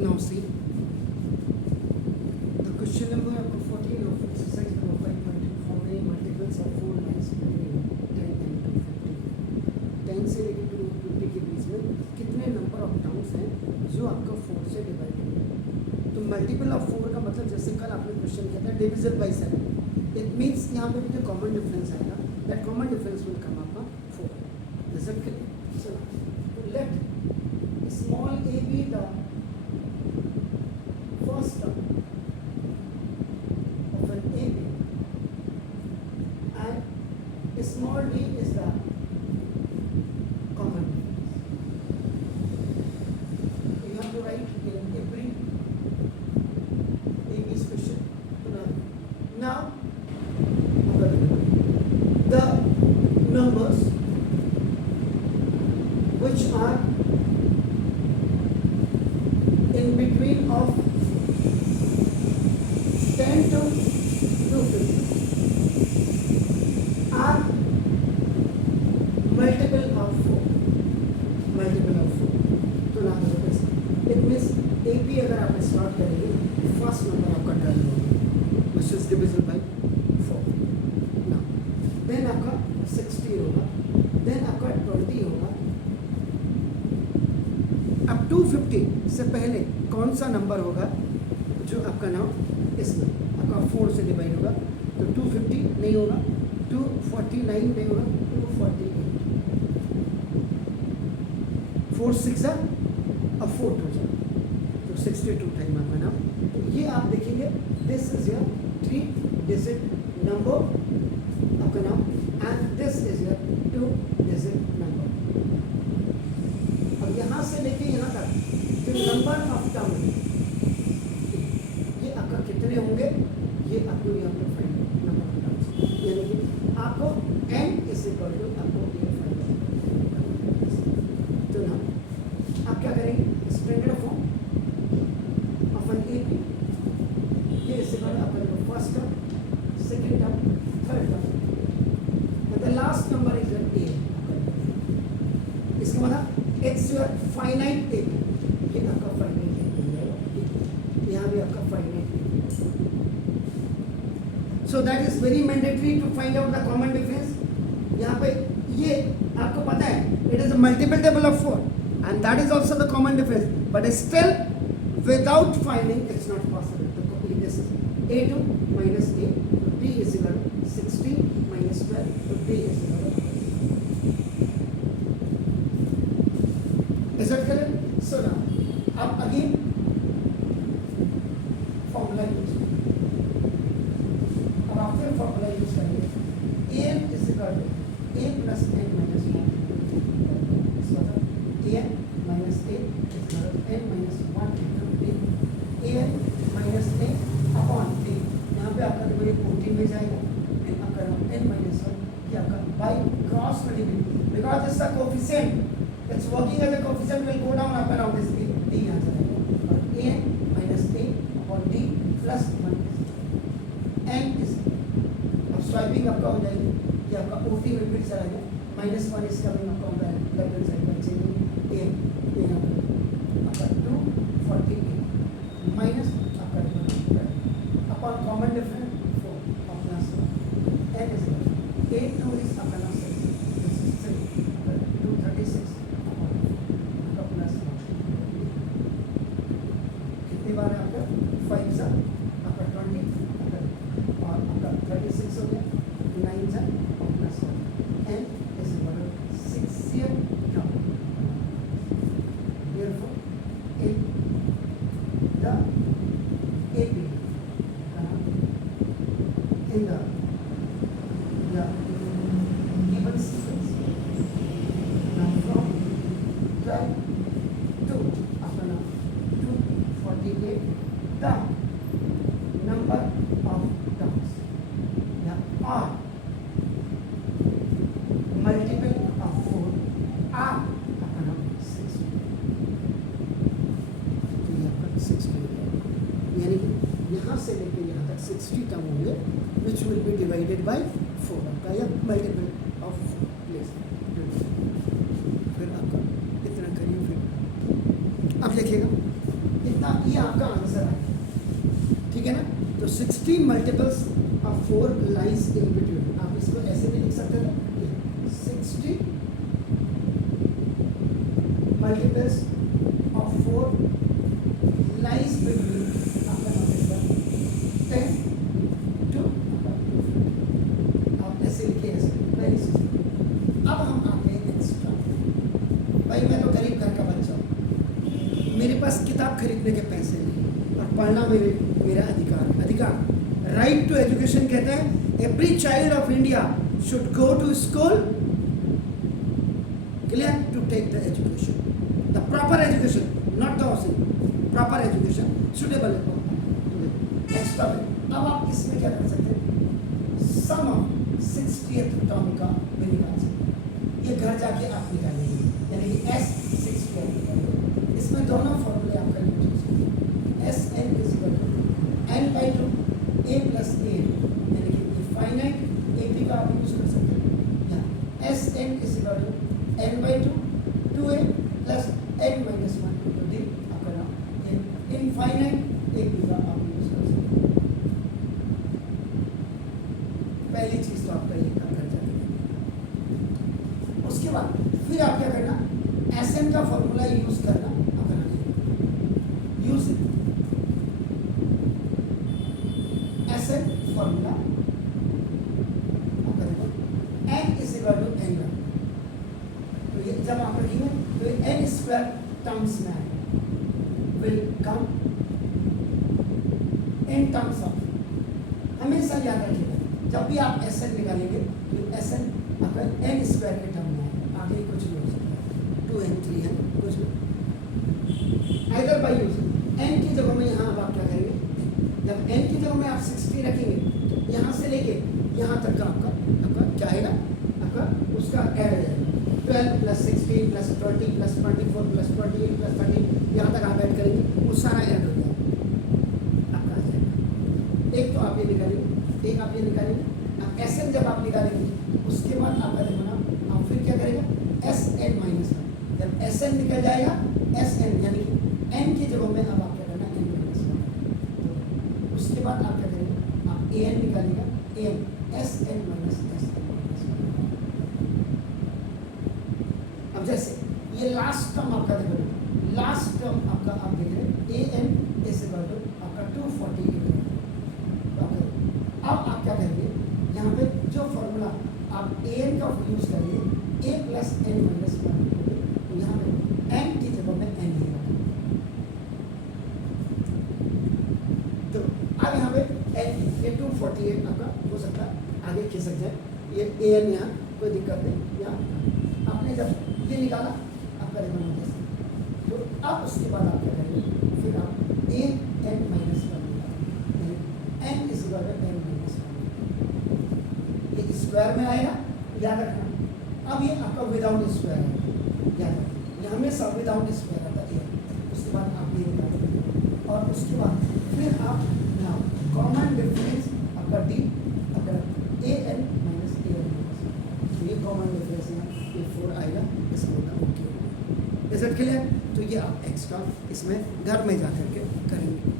Now see, the question number 14 of exercise number 5.2, how many multiples of 4 lines between 10 and 250? 10 से लेकर 250 के बीच में कितने नंबर ऑफ टर्म्स हैं जो आपका 4 से डिवाइड होंगे? तो मल्टीपल ऑफ 4 का मतलब जैसे कल आपने क्वेश्चन किया था डिविजन बाई 7, इट मीन्स यहाँ पे भी जो कॉमन डिफरेंस आएगा that common difference will come आपका 4. Is it clear? चलो, तो let small a be the first term of an AB and small d is the common difference. You have to write in every AB's question. Now the numbers which are in between of 10 to 250 are multiple of 4. Multiple of 4. तो ना it means AP अगर आप start करेंगे first number आपका 12 होगा which is divisible by 4. Now then आपका 60 होगा, then आपका 20 होगा. अब 250 से पहले कौन सा नंबर होगा जो आपका नाम इसमें आपका 4 से डिवाइड होगा? तो 250 नहीं होगा, 249 नहीं होगा, 248. 4 6 अब 4 हो जाए तो 62 टाइम आपका नाम. तो ये आप देखेंगे this is your 3 digit number आपका नाम and this is your 2 digit number. अब यहाँ से लेके यहाँ तक जो नंबर ऑफ टर्म ये आपका कितने होंगे ये आपको यहाँ पे फाइंड नंबर ऑफ टर्म्स, यानी कि आपको n इज इक्वल टू आपको ये फाइंड. तो ना आप क्या करेंगे standard form of an AP ये इज इक्वल टू आपका first term, second term, third term and the last number is your a. इसका मतलब इट्स योर फाइनाइट AP. ये आपका फाइनाइट AP है, यहाँ भी आपका finite AP. So that is very mandatory to find out the common difference. यहाँ पे ये आपको पता है it is a multiple table of 4 and that is also the common difference, but still without finding it's not possible to copy this. a2 minus a to b is equal to 16 minus 12 to b is equal to. Is that correct? So now, अब again formula use. अब आपने formula use करेंगे. an is equal to a plus n minus 1. इस मतलब an minus a is equal to n minus 1 into b. an minus a upon b. यहाँ पे आपका देखो ये 14 में जाएगा. and आपका n minus 1 ये आपका by cross multiplicity because it's the coefficient. It's working as a coefficient will go down up and down this d यहाँ चलेगा और a minus a upon d plus 1 n is अब swiping आपका हो जाएगी. ये आपका OT में फिर चला गया minus 1 is coming आपका होता है लेफ्ट हैंड साइड पर चेंजिंग a यहाँ पर आपका 248 minus आपका upon common difference 4 अपना n is a2 is अपना 6 this is 236 कितनी बार है आपका 5 सा आपका 20 और आपका 36 हो गया 9 सा plus 1 n is equal to 6 here now therefore in the AP in the given sequence now from 12 to after now 248 the number of terms are multiple of 4 are after now 6. तो ये आपका 6 यानी कि यहाँ से लेकर यहाँ तक 60 टर्म होंगे which will be divided by 4 आपका या multiple of प्लेस. फिर आपका इतना करिए फिर अब देखिएगा इतना 16 multiples of 4 lies in between. आप इसको ऐसे भी लिख सकते थे, 60 मल्टीपल्स ऑफ 4 लाइज बिटवीन आपका नंबर 10 to, आप ऐसे लिखिए ऐसे। अब हम आते हैं एक्स्ट्रा। भाई मैं तो गरीब घर का बच्चा हूँ, मेरे पास किताब खरीदने के पैसे नहीं और पढ़ना मेरा अधिकार। राइट टू एजुकेशन कहता है every child of India should go to school, clear, to take the education, the proper education, not the housing, proper education suitable extra. अब आप इसमें क्या कर सकते हैं, सम ऑफ 60th टर्म का भी निकाल सकते हैं। ये घर जाके आप निकालेंगे, यानी कि S 60 निकालेंगे। इसमें दोनों फॉर्मूले आपका यूज हो सकते हैं। S N is equal to N by two A plus A, यानी कि फाइनाइट ए पी का आप यूज कर सकते हैं। यहाँ S N is equal to N by two 2a plus N minus 1 तो डी आपका नाम ये इनफाइनाइट ए पी का आप यूज कर सकते हैं। पहली चीज तो आपका ये कर जाएगा। उसके बाद फिर आप क्या करना, एसएन का फॉर्मूला यूज करना अपना use SN formula N is equal to N. तो ये जब आप रखेंगे तो एन स्क्वायर टर्म्स में आएगा, will come in terms of, हमेशा याद रखिएगा जब भी आप एस एन निकालेंगे तो एस एन आपका एन स्क्वायर के टर्म में आएगा, आगे कुछ नहीं हो सकता, 2n 3n कुछ नहीं। आइदर बाई यूज एन की जगह में यहाँ अब आप क्या करेंगे, जब एन की जगह में आप 60 रखेंगे तो यहाँ से लेके यहाँ तक का आपका क्या आएगा, आपका उसका ऐड हो जाएगा, 12 plus 16 plus 20 plus 24 plus 28 plus 30, यहाँ तक आप ऐड करेंगे वो सारा ऐड हो जाएगा आपका आ जाएगा। एक तो आप ये निकालेंगे, एक आप ये निकालेंगे। अब एस एन जब आप निकालेंगे उसके बाद आपका देखना आप फिर क्या करेगा, एस एन माइनस 1। जब एस एन निकल जाएगा एस एन यानी कि एन की जगह में अब आप क्या करना, एन माइनस 1। उसके बाद आप क्या करेंगे, आप ए एन निकालेगा, A N S N minus S N minus 1। अब जैसे ये लास्ट टर्म आपका देखो, लास्ट टर्म आपका आप देख रहे हैं A N is equal to आपका 248। अब आप क्या करेंगे, यहाँ पे जो फॉर्मूला आप ए एन का यूज करेंगे ए प्लस एन माइनस 1, तो यहाँ पे एन की जगह में एन ही रखेंगे। तो अब यहाँ पे एन ये 248 आपका हो सकता है आगे खिसक जाए, ये ए एन यहाँ कोई दिक्कत नहीं। यहाँ आपने जब ये निकाला आपका देखना जैसे, तो अब उसके बाद आप क्या करेंगे, फिर आप A N minus 1 N is equal to N minus 1, ये स्क्वायर में आएगा, याद रखना। अब ये आपका विदाउट स्क्वायर है, याद रखना, ये हमेशा विदाउट स्क्वायर आता है। उसके बाद आप ये निकालेंगे और उसके बाद फिर आप कॉमन डिफरेंस आपका डी आपका ए एन माइनस ए एन माइनस, ये कॉमन डिफरेंस है, ये 4 आएगा, इसका मतलब ओके। Is it clear? तो ये आप एक्स्ट्रा इसमें घर में जा करके करेंगे।